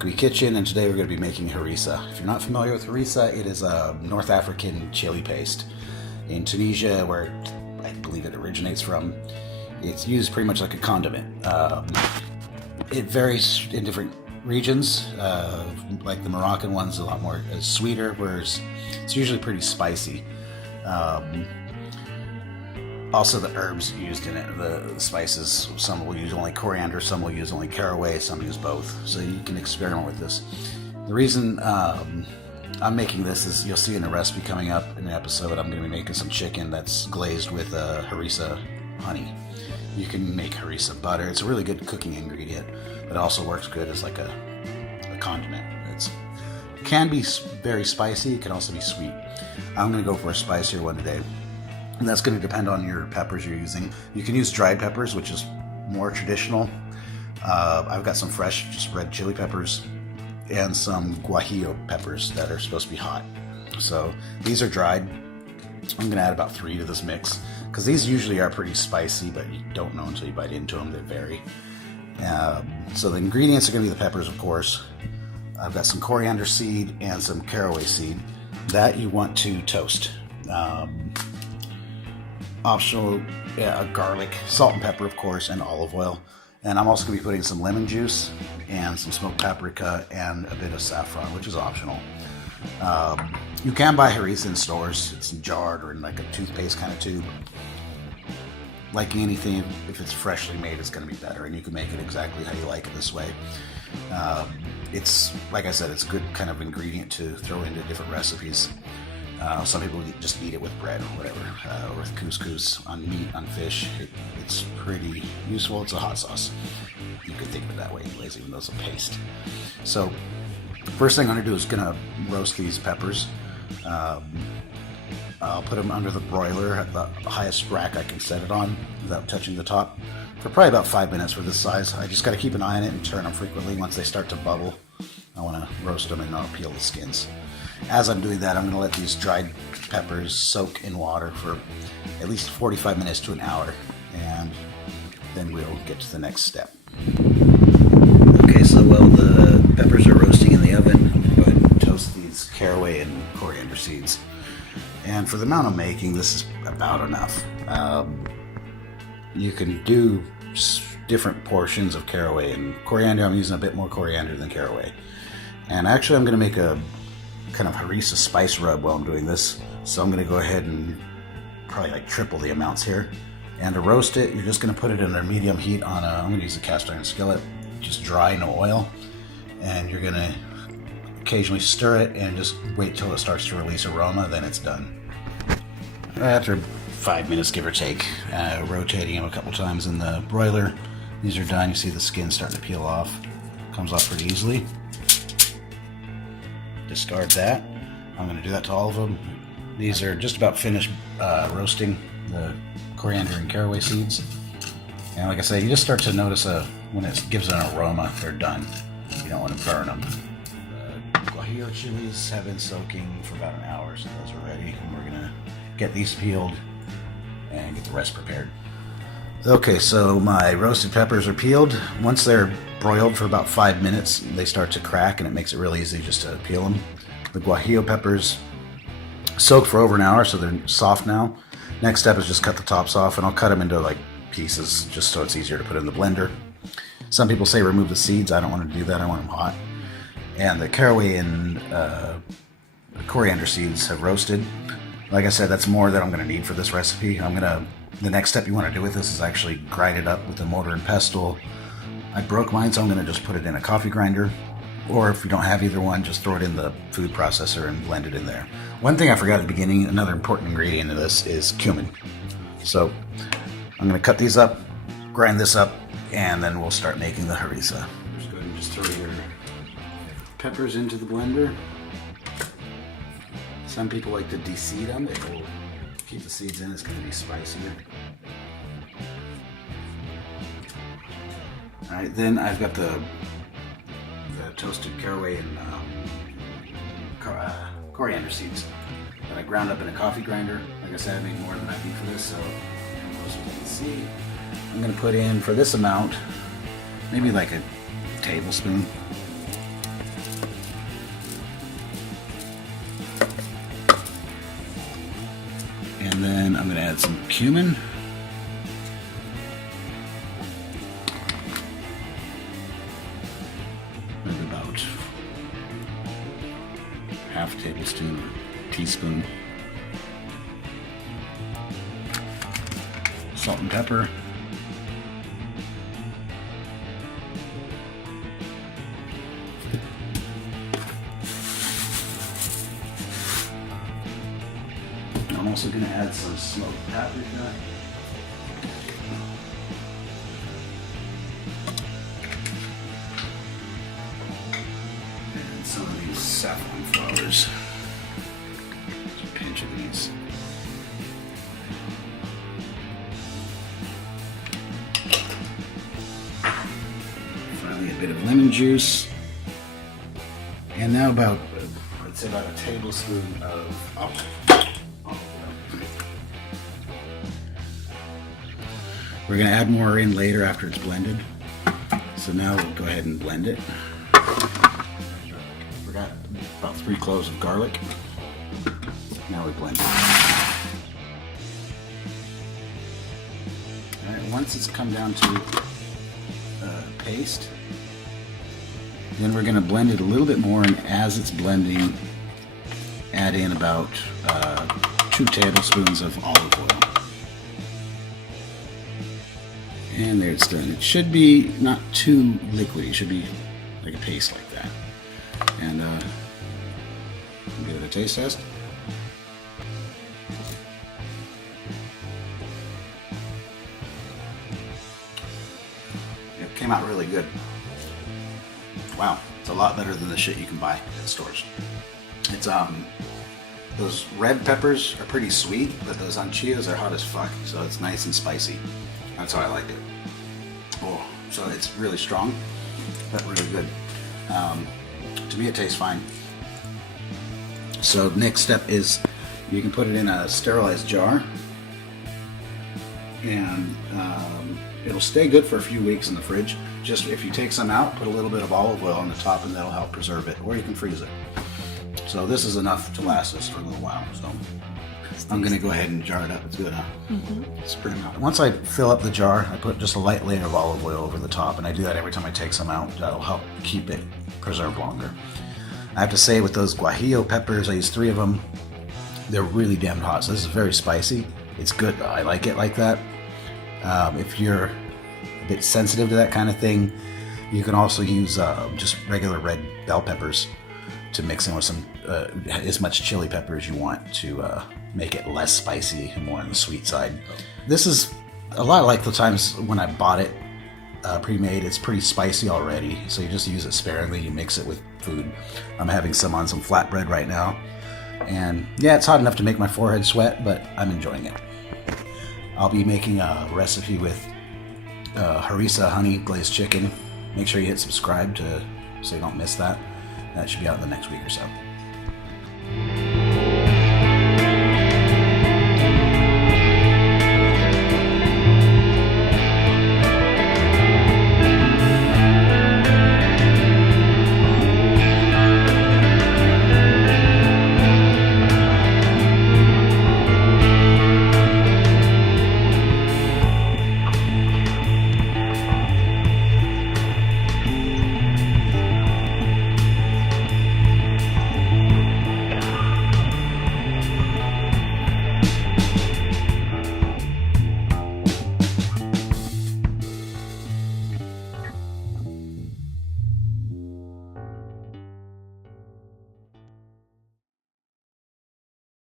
Alchemy Kitchen, and today we're going to be making harissa. If you're not familiar with harissa, it is a North African chili paste in Tunisia, where I believe it originates from. It's used pretty much like a condiment. It varies in different regions. Like the Moroccan one's a lot more sweeter, whereas it's usually pretty spicy. Also, the herbs used in it, the spices, some will use only coriander, some will use only caraway, some use both. So you can experiment with this. The reason I'm making this is, you'll see in a recipe coming up in an episode, I'm going to be making some chicken that's glazed with harissa honey. You can make harissa butter. It's a really good cooking ingredient. It also works good as like a condiment. It can be very spicy. It can also be sweet. I'm going to go for a spicier one today. And that's going to depend on your peppers you're using. You can use dried peppers, which is more traditional. I've got some fresh, just red chili peppers, and some guajillo peppers that are supposed to be hot. So these are dried. I'm going to add about 3 to this mix, because these usually are pretty spicy, but you don't know until you bite into them. They vary. So the ingredients are going to be the peppers, of course. I've got some coriander seed and some caraway seed that you want to toast. Optional, garlic, salt and pepper, of course, and olive oil. And I'm also going to be putting some lemon juice and some smoked paprika and a bit of saffron, which is optional. You can buy harissa in stores. It's jarred or in like a toothpaste kind of tube. Like anything, if it's freshly made, it's going to be better, and you can make it exactly how you like it this way. It's, like I said, it's a good kind of ingredient to throw into different recipes. Some people just eat it with bread or whatever, or with couscous, on meat, on fish. It's pretty useful. It's a hot sauce. You could think of it that way anyways, even though it's a paste. So, first thing I'm going to do is going to roast these peppers. I'll put them under the broiler at the highest rack I can set it on without touching the top for probably about 5 minutes for this size. I just got to keep an eye on it and turn them frequently. Once they start to bubble, I want to roast them and not peel the skins. As I'm doing that, I'm going to let these dried peppers soak in water for at least 45 minutes to an hour, and then we'll get to the next step. Okay, so while the peppers are roasting in the oven, I'm going to go ahead and toast these caraway and coriander seeds. And for the amount I'm making, this is about enough. You can do different portions of caraway and coriander. I'm using a bit more coriander than caraway. And actually, I'm going to make a kind of harissa spice rub while I'm doing this. So I'm going to go ahead and probably like triple the amounts here. And to roast it, you're just going to put it under medium heat on I'm going to use a cast iron skillet, just dry, no oil. And you're going to occasionally stir it and just wait till it starts to release aroma, then it's done. After 5 minutes, give or take, rotating them a couple times in the broiler, these are done. You see the skin starting to peel off. Comes off pretty easily. Discard that. I'm going to do that to all of them. These are just about finished roasting the coriander and caraway seeds. And like I say, you just start to notice when it gives an aroma, they're done. You don't want to burn them. Guajillo chilies have been soaking for about an hour, so those are ready. And we're going to get these peeled and get the rest prepared. Okay, so my roasted peppers are peeled. Once they're broiled for about 5 minutes, they start to crack, and it makes it really easy just to peel them. The guajillo peppers soaked for over an hour, so they're soft now. Next step is just cut the tops off, and I'll cut them into like pieces just so it's easier to put in the blender. Some people say remove the seeds. I don't want to do that. I want them hot. And the caraway and coriander seeds have roasted. Like I said, that's more than I'm going to need for this recipe. The next step you want to do with this is actually grind it up with a mortar and pestle. I broke mine, so I'm going to just put it in a coffee grinder. Or if you don't have either one, just throw it in the food processor and blend it in there. One thing I forgot at the beginning, another important ingredient in this is cumin. So I'm going to cut these up, grind this up, and then we'll start making the harissa. Just go ahead and just throw your peppers into the blender. Some people like to de-seed them. They will keep the seeds in, it's going to be spicier. Alright, then I've got the toasted caraway and coriander seeds that I ground up in a coffee grinder. Like I said, I made more than I need for this, so as you can see, I'm going to put in, for this amount, maybe like a tablespoon. And then I'm going to add some cumin. Maybe about half tablespoon, teaspoon. Salt and pepper. I'm also going to add some smoked paprika. And some of these saffron flowers. Just a pinch of these. Finally, a bit of lemon juice. And now about, I'd say about a tablespoon of olive. We're going to add more in later after it's blended. So now we'll go ahead and blend it. Forgot about 3 cloves of garlic. Now we blend it. Alright, once it's come down to paste, then we're going to blend it a little bit more, and as it's blending, add in about 2 tablespoons of olive oil. And there it's done. It should be not too liquidy. It should be like a paste like that. And give it a taste test. It came out really good. Wow, it's a lot better than the shit you can buy at stores. It's those red peppers are pretty sweet, but those anchillas are hot as fuck, so it's nice and spicy. That's how I like it. Oh, so it's really strong, but really good. To me, it tastes fine. So next step is you can put it in a sterilized jar, and it'll stay good for a few weeks in the fridge. Just if you take some out, put a little bit of olive oil on the top, and that'll help preserve it. Or you can freeze it. So this is enough to last us for a little while. So I'm going to go ahead and jar it up. It's good, huh? Mm-hmm. It's pretty much. Once I fill up the jar, I put just a light layer of olive oil over the top, and I do that every time I take some out. That'll help keep it preserved longer. I have to say, with those guajillo peppers, I use 3 of them. They're really damn hot, so this is very spicy. It's good. I like it like that. If you're a bit sensitive to that kind of thing, you can also use just regular red bell peppers to mix in with some as much chili pepper as you want to make it less spicy and more on the sweet side. This is a lot like the times when I bought it pre-made. It's pretty spicy already, so you just use it sparingly. You mix it with food. I'm having some on some flatbread right now, and yeah, it's hot enough to make my forehead sweat, but I'm enjoying it. I'll be making a recipe with harissa honey glazed chicken. Make sure you hit subscribe so you don't miss that. That should be out in the next week or so.